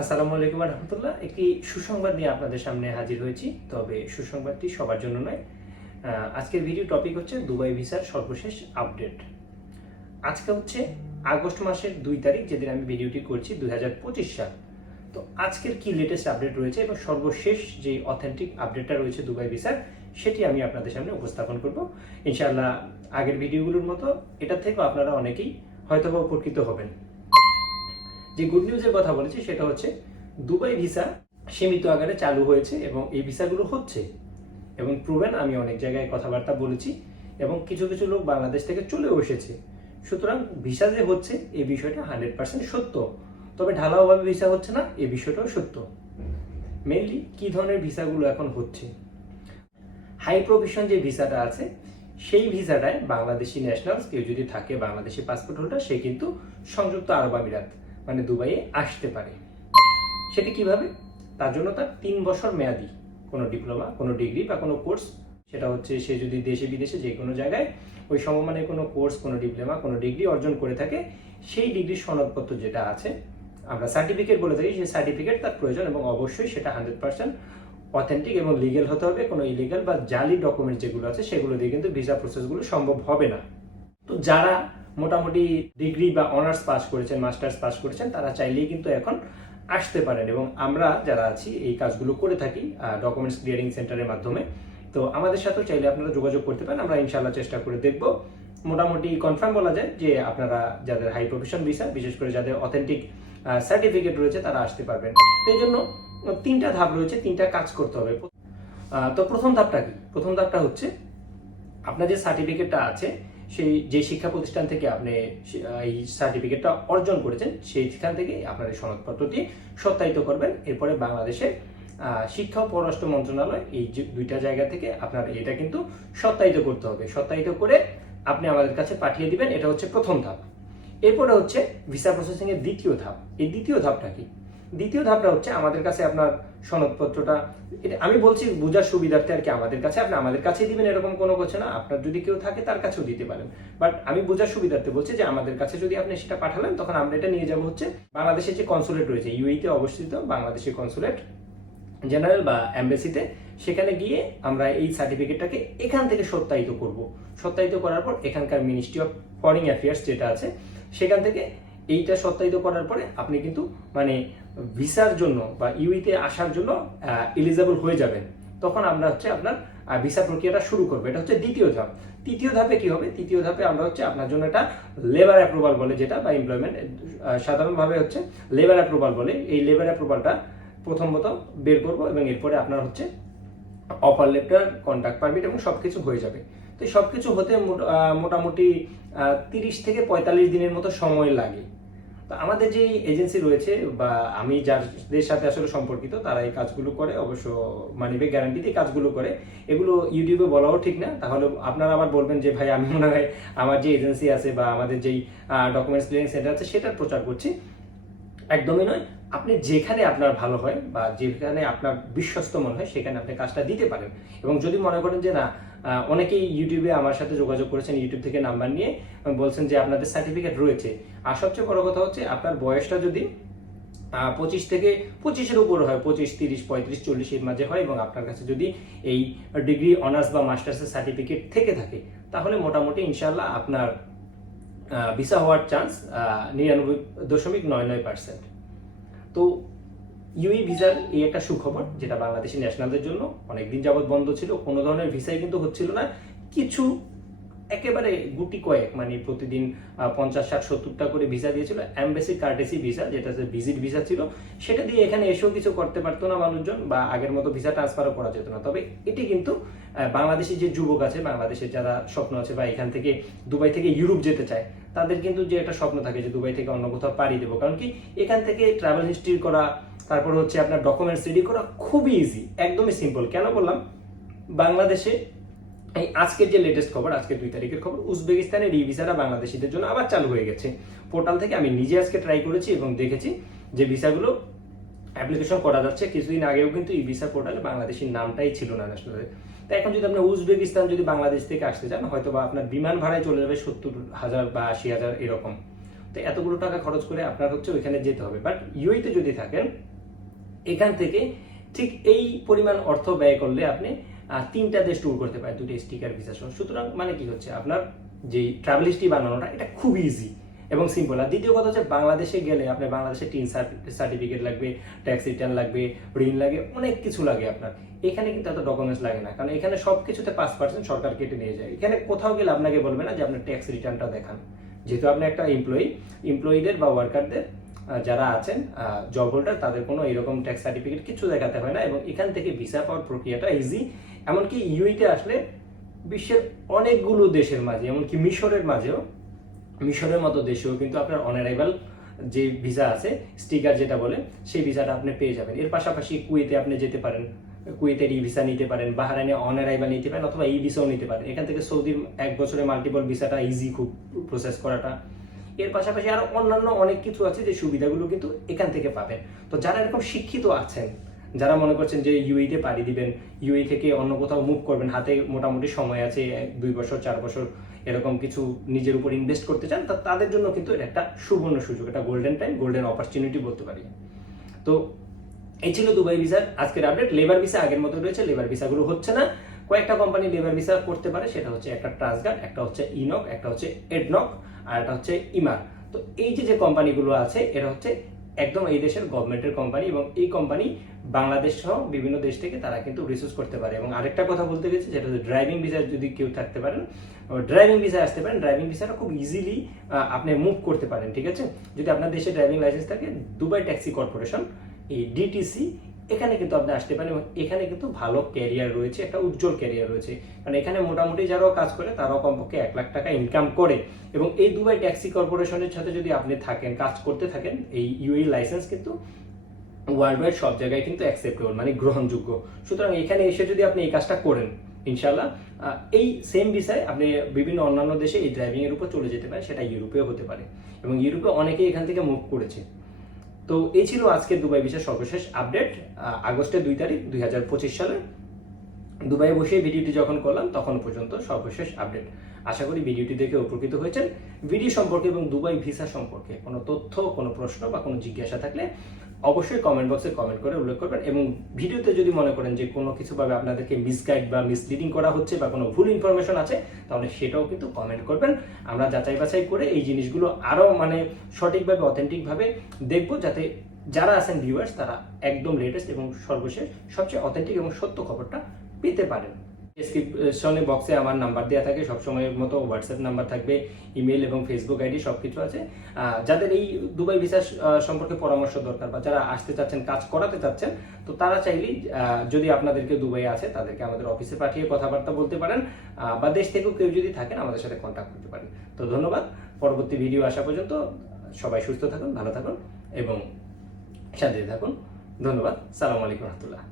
আসসালামু আলাইকুম রহমতুল্লাহ। একটি সুসংবাদ নিয়ে আপনাদের সামনে হাজির হয়েছি। তবে সুসংবাদটি সবার জন্য নয়। আজকের ভিডিও টপিক হচ্ছে দুবাই ভিসার সর্বশেষ আপডেট আজকে হচ্ছে আগস্ট মাসের দুই তারিখ, যেদিন আমি ভিডিওটি করছি, দুই হাজার পঁচিশ সাল। তো আজকের কি লেটেস্ট আপডেট রয়েছে এবং সর্বশেষ যে অথেন্টিক আপডেটটা রয়েছে দুবাই ভিসার, সেটি আমি আপনাদের সামনে উপস্থাপন করব। ইনশাআল্লাহ আগের ভিডিওগুলোর মতো এটা থেকেও আপনারা অনেকেই হয়তোবা উপকৃত হবেন। যে গুড নিউজের কথা বলেছি সেটা হচ্ছে দুবাই ভিসা সীমিত আকারে চালু হয়েছে এবং এই ভিসাগুলো হচ্ছে। এবং প্রুভেন আমি অনেক জায়গায় কথাবার্তা বলেছি এবং কিছু কিছু লোক বাংলাদেশ থেকে চলেও এসেছে। সুতরাং ভিসা যে হচ্ছে এই বিষয়টা হান্ড্রেড পার্সেন্ট সত্য। তবে ঢালাওভাবে ভিসা হচ্ছে না এই বিষয়টাও সত্য। মেনলি কি ধরনের ভিসাগুলো এখন হচ্ছে? হাই প্রভিশন যে ভিসাটা আছে, সেই ভিসাটায় বাংলাদেশি ন্যাশনালস কেউ যদি থাকে, বাংলাদেশি পাসপোর্ট হোল্ডার সে কিন্তু সংযুক্ত আরব আমিরাত। মানে দুবাইয়ে আসতে পারে। সেটি কীভাবে? তার জন্য তার তিন বছর মেয়াদি। কোনো ডিপ্লোমা, কোনো ডিগ্রি বা কোনো কোর্স। সেটা হচ্ছে সে যদি দেশে বিদেশে যে কোনো জায়গায় ওই সমমানের কোনো কোর্স, কোনো ডিপ্লোমা, কোনো ডিগ্রি অর্জন করে থাকে, সেই ডিগ্রির সনদপত্র যেটা আছে, আমরা সার্টিফিকেট বলে থাকি, সেই সার্টিফিকেট তার প্রয়োজন এবং অবশ্যই সেটা হান্ড্রেড পার্সেন্ট অথেন্টিক এবং লিগেল হতে হবে। কোনো ইলিগাল বা জালি ডকুমেন্ট যেগুলো আছে, সেগুলো দিয়ে কিন্তু ভিসা প্রসেসগুলো সম্ভব হবে না। তো যারা মোটামুটি ডিগ্রি বা অনার্স পাস করেছেন, মাস্টার্স পাস করেছেন, তারা চাইলেই কিন্তু এখন আসতে পারেন। এবং আমরা যারা আছি, এই কাজগুলো করে থাকি ডকুমেন্টস ক্লিয়ারিং সেন্টারের মাধ্যমে। তো আমাদের সাথেও চাইলে আপনারা যোগাযোগ করতে পারেন, আমরা ইনশাল্লাহ চেষ্টা করে দেখব। মোটামুটি কনফার্ম বলা যায় যে আপনারা যাদের হাই প্রফেশন ভিসা বিশেষ করে যাদের অথেন্টিক সার্টিফিকেট রয়েছে, তারা আসতে পারবেন। এই জন্য তিনটা ধাপ রয়েছে, তিনটা কাজ করতে হবে। তো প্রথম ধাপটা কি? প্রথম ধাপটা হচ্ছে, আপনার যে সার্টিফিকেটটা আছে সেই যে শিক্ষা প্রতিষ্ঠান থেকে আপনি এই সার্টিফিকেটটা অর্জন করেছেন সেইখান থেকে আপনার এই সনদপত্রটি সত্যায়িত করবেন। এরপরে বাংলাদেশের শিক্ষা ও পররাষ্ট্র মন্ত্রণালয় এই দুইটা জায়গা থেকে আপনার এটা কিন্তু সত্যায়িত করতে হবে। সত্যায়িত করে আপনি আমাদের কাছে পাঠিয়ে দিবেন, এটা হচ্ছে প্রথম ধাপ। এরপরে হচ্ছে ভিসা প্রসেসিং এর দ্বিতীয় ধাপ। এই দ্বিতীয় ধাপটা কি? দ্বিতীয় ধাপটা হচ্ছে আমাদের কাছে আপনার সনদপত্রটা। এটা আমি বলছি বোঝার সুবিধার্থে আর কি আমাদের কাছে। আপনি আমাদের কাছেই দিবেন, এরকম কোনো কিছু না। আপনার যদি কেউ থাকে, তার কাছেও দিতে পারেন। বাট আমি বোঝার সুবিধার্থে বলছি যে আমাদের কাছে যদি আপনি সেটা পাঠালেন, তখন আমরা এটা নিয়ে যাব হচ্ছে বাংলাদেশের যে কনসুলেট রয়েছে ইউএইতে অবস্থিত বাংলাদেশের কনসুলেট জেনারেল বা অ্যাম্বাসিতে সেখানে গিয়ে আমরা এই সার্টিফিকেটটাকে এখান থেকে সত্যায়িত করব। সত্যায়িত করার পর এখানকার মিনিস্ট্রি অফ ফরেন অ্যাফেয়ার্স যেটা আছে, সেখান থেকে এইটা সত্যায়িত করার পরে আপনি কিন্তু মানে ভিসার জন্য বা ইউইতে আসার জন্য এলিজেবল হয়ে যাবেন। তখন আমরা হচ্ছে আপনার ভিসা প্রক্রিয়াটা শুরু করব। এটা হচ্ছে দ্বিতীয় ধাপ। তৃতীয় ধাপে কি হবে? তৃতীয় ধাপে আমরা হচ্ছে আপনার জন্য একটা লেবার অ্যাপ্রুভাল বলে যেটা, বা এমপ্লয়মেন্ট সাধারণভাবে হচ্ছে লেবার অ্যাপ্রুভাল বলে। এই লেবার অ্যাপ্রুভালটা প্রথমত বের করব এবং এরপরে আপনার হচ্ছে অফার লেটার কন্ট্যাক্ট পারমিট এবং সব কিছু হয়ে যাবে। তো সব কিছু হতে মোট- মোটামুটি তিরিশ থেকে পঁয়তাল্লিশ দিনের মতো সময় লাগে। তো আমাদের যে এজেন্সি রয়েছে বা আমি যাদের সাথে আসলে সম্পর্কিত, তারা এই কাজগুলো করে, অবশ্য মানিবে গ্যারান্টিতে কাজগুলো করে। এগুলো ইউটিউবে বলাও ঠিক না। তাহলে আপনারা আবার বলবেন যে, ভাই, আমি মনে হয় আমার যে এজেন্সি আছে বা আমাদের যেই ডকুমেন্টস ক্লিয়ারিং সেন্টার আছে, সেটার প্রচার করছি। একদমই নয়। আপনি যেখানে আপনার ভালো হয় বা যেখানে আপনার বিশ্বস্ত মনে হয়, সেখানে আপনি কাজটা দিতে পারেন। এবং যদি মনে করেন যে, না অনেকেই ইউটিউবে আমার সাথে যোগাযোগ করেছেন ইউটিউব থেকে নাম্বার নিয়ে বলছেন যে আপনাদের সার্টিফিকেট রয়েছে। আর সবচেয়ে বড় কথা হচ্ছে, আপনার বয়সটা যদি পঁচিশ থেকে, পঁচিশের উপর হয়, পঁচিশ, তিরিশ, পঁয়ত্রিশ, চল্লিশ এর মাঝে হয়, এবং আপনার কাছে যদি এই ডিগ্রি, অনার্স বা মাস্টার্সের সার্টিফিকেট থেকে থাকে, তাহলে মোটামুটি ইনশাল্লাহ আপনার ভিসা হওয়ার চান্স নিরানব্বই দশমিক নয় নয় পার্সেন্ট তো ইউই ভিসার এই একটা সুখবর, যেটা বাংলাদেশি ন্যাশনালদের জন্য অনেকদিন যাবৎ বন্ধ ছিল। কোনো ধরনের ভিসাই কিন্তু হচ্ছিল না। কিছু একেবারে গুটি কয়েক মানে প্রতিদিন পঞ্চাশ ষাট সত্তরটা করে ভিসা দিয়েছিল অ্যাম্বাসি কার্টেসি ভিসা যেটা ভিজিট ভিসা ছিল সেটা দিয়ে এখানে এসেও কিছু করতে পারতো না মানুষজন বা আগের মতো ভিসা ট্রান্সফারও করা যেত না। তবে এটি কিন্তু আহ, বাংলাদেশি যে যুবক আছে বাংলাদেশের যারা স্বপ্ন আছে বা এখান থেকে দুবাই থেকে ইউরোপ যেতে চায় তাদের কিন্তু যে একটা স্বপ্ন থাকে যে দুবাই থেকে অন্য কোথাও পাড়ি দেবো। কারণ কি এখান থেকে ট্রাভেল হিস্ট্রি করা তারপর হচ্ছে আপনার ডকুমেন্টস রেডি করা খুবই ইজি একদমই সিম্পল কেন বললাম? বাংলাদেশে এই আজকের যে লেটেস্ট খবর আজকে দুই তারিখের খবর, উজবেকিস্তানের ই ভিসাটা বাংলাদেশিদের জন্য আবার চালু হয়ে গেছে। পোর্টাল থেকে আমি নিজে আজকে ট্রাই করেছি এবং দেখেছি যে ভিসাগুলো অ্যাপ্লিকেশন করা যাচ্ছে। কিছুদিন আগেও কিন্তু ই ভিসা পোর্টালে বাংলাদেশের নামটাই ছিল না ন্যাশনালে তো এখন যদি আপনি উজবেকিস্তান যদি বাংলাদেশ থেকে আসতে চান হয়তো বা আপনার বিমান ভাড়ায় চলে যাবে সত্তর হাজার বা আশি হাজার এরকম। তো এতগুলো টাকা খরচ করে আপনার হচ্ছে ওইখানে যেতে হবে। বাট ইউএতে যদি থাকেন, এখান থেকে ঠিক এই পরিমাণ অর্থ ব্যয় করলে আপনি তিনটা দেশ ট্যুর করতে পারে, দুটি স্টিকার ভিসা সহ। সুতরাং মানে কি হচ্ছে? আপনার যে ট্রাভেল হিস্ট্রি বানানোটা, এটা খুব ইজি এবং সিম্পল আর দ্বিতীয় কথা হচ্ছে, বাংলাদেশে গেলে আপনার বাংলাদেশে টিন সার্টিফিকেট লাগবে ট্যাক্স রিটার্ন লাগবে, ঋণ লাগে, অনেক কিছু লাগে আপনার। এখানে কিন্তু এত ডকুমেন্টস লাগে না। কারণ এখানে সব কিছুতে পাঁচ পার্সেন্ট সরকার কেটে নিয়ে যায়। এখানে কোথাও গেলে আপনাকে বলবে না যে আপনার ট্যাক্স রিটার্নটা দেখান। যেহেতু আপনি একটা এমপ্লয়ি এমপ্লয়ীদের বা ওয়ার্কারদের যারা আছেন জব হোল্ডার তাদের কোনো এরকম ট্যাক্স সার্টিফিকেট কিছু দেখাতে হয় না এবং এখান থেকে ভিসা পাওয়ার প্রক্রিয়াটা ইজি এমনকি ইউইতে আসলে বিশ্বের অনেকগুলো দেশের মাঝে, এমনকি মিশরের মাঝেও, মিশরের মতো দেশেও কিন্তু আপনার অনারাইভাল যে ভিসা আছে স্টিকার যেটা বলে, সেই ভিসাটা আপনি পেয়ে যাবেন। এর পাশাপাশি কুয়েতে আপনি যেতে পারেন, কুয়েতের ই ভিসা নিতে পারেন, বাহারাইনে অনারাইভাল নিতে পারেন অথবা ই ভিসাও নিতে পারেন। এখান থেকে সৌদির এক বছরে মাল্টিপল ভিসাটা ইজি খুব প্রসেস করাটা। এর পাশাপাশি আরও অন্যান্য অনেক কিছু আছে যে সুবিধাগুলো কিন্তু এখান থেকে পাবেন। তো যারা এরকম শিক্ষিত আছেন, যারা মনে করছেন যে ইউইতে পাড়ি দিবেন ইউই থেকে অন্য কোথাও মুভ করবেন, হাতে মোটামুটি সময় আছে দুই বছর, চার বছর এরকম কিছু নিজের উপর ইনভেস্ট করতে চান, তা তাদের জন্য কিন্তু এটা একটা সুবর্ণ সুযোগ এটা গোল্ডেন টাইম গোল্ডেন অপরচুনিটি বলতে পারি। তো এই ছিল দুবাই ভিসার আজকের আপডেট লেবার ভিসা আগের মতো রয়েছে লেবার ভিসাগুলো হচ্ছে না। কয়েকটা কোম্পানি লেবার ভিসা করতে পারে, সেটা হচ্ছে একটা ট্রান্সগার্ড একটা হচ্ছে ইনক একটা হচ্ছে এডনক আর একটা হচ্ছে ইমার তো এই যে যে কোম্পানিগুলো আছে, এরা হচ্ছে একদম এই দেশের গভর্নমেন্টের কোম্পানি এবং এই কোম্পানি বাংলাদেশ সহ বিভিন্ন দেশ থেকে তারা কিন্তু রিসোর্স করতে পারে। এবং আরেকটা কথা বলতে গেছি, যেটা হচ্ছে ড্রাইভিং ভিসা যদি কেউ থাকতে পারেন ড্রাইভিং ভিসা আসতে পারেন ড্রাইভিং ভিসাটা খুব ইজিলি আপনি মুভ করতে পারেন, ঠিক আছে? যদি আপনার দেশে ড্রাইভিং লাইসেন্স থাকে দুবাই ট্যাক্সি কর্পোরেশন এই ডিটিসি এখানে কিন্তু আপনি আসতে পারেন এবং এখানে কিন্তু ভালো ক্যারিয়ার রয়েছে, একটা উজ্জ্বল ক্যারিয়ার রয়েছে। কারণ এখানে মোটামুটি যারাও কাজ করে, তারাও কমপক্ষে এক লাখ টাকা ইনকাম করে। এবং এই দুবাই ট্যাক্সি কর্পোরেশনের সাথে যদি আপনি থাকেন, কাজ করতে থাকেন, এই ইউই লাইসেন্স কিন্তু ওয়ার্ল্ড ওয়াইড সব জায়গায় কিন্তু অ্যাকসেপ্টেবল মানে গ্রহণযোগ্য। সুতরাং এখানে এসে যদি আপনি এই কাজটা করেন ইনশাল্লাহ এই সেম বিষয়ে আপনি বিভিন্ন অন্যান্য দেশে এই ড্রাইভিং এর উপর চলে যেতে পারেন, সেটা ইউরোপেও হতে পারে। এবং ইউরোপে অনেকেই এখান থেকে মুভ করেছে। তো এই ছিল আজকের দুবাই বিষয়ের সর্বশেষ আপডেট আগস্টের দুই তারিখ দুই হাজার পঁচিশ সালে। দুবাই বসে ভিডিওটি যখন করলাম, তখন পর্যন্ত সর্বশেষ আপডেট। আশা করি ভিডিওটি দেখে উপকৃত হয়েছেন। ভিডিও সম্পর্কে এবং দুবাই ভিসা সম্পর্কে কোনো তথ্য, কোনো প্রশ্ন বা কোনো জিজ্ঞাসা থাকলে অবশ্যই কমেন্ট বক্সে কমেন্ট করে উল্লেখ করবেন এবং ভিডিওতে যদি মনে করেন যে কোনো কিছুভাবে আপনাদেরকে মিসগাইড বা মিসলিডিং করা হচ্ছে বা কোনো ভুল ইনফরমেশন আছে, তাহলে সেটাও কিন্তু কমেন্ট করবেন। আমরা যাচাই বাছাই করে এই জিনিসগুলো আরও মানে সঠিকভাবে অথেন্টিকভাবে দেখব যাতে যারা আছেন ভিউয়ার্স তারা একদম লেটেস্ট এবং সর্বশেষ সবচেয়ে অথেন্টিক এবং সত্য খবরটা পেতে পারেন। ডিসক্রিপশনে বক্সে আমার নাম্বার দেওয়া থাকে, সবসময়ের মতো হোয়াটসঅ্যাপ নাম্বার থাকবে ইমেল এবং ফেসবুক আইডি সব কিছু আছে যাদের এই দুবাই ভিসা সম্পর্কে পরামর্শ দরকার বা যারা আসতে চাচ্ছেন, কাজ করাতে চাচ্ছেন, তো তারা চাইলেই যদি আপনাদেরকে দুবাই আছে, তাদেরকে আমাদের অফিসে পাঠিয়ে কথাবার্তা বলতে পারেন বা দেশ থেকেও কেউ যদি থাকেন, আমাদের সাথে কন্ট্যাক্ট করতে পারেন। তো ধন্যবাদ। পরবর্তী ভিডিও আসা পর্যন্ত সবাই সুস্থ থাকুন, ভালো থাকুন এবং শান্তিতে থাকুন। ধন্যবাদ। সালাম আলাইকুম রহমতুল্লাহ।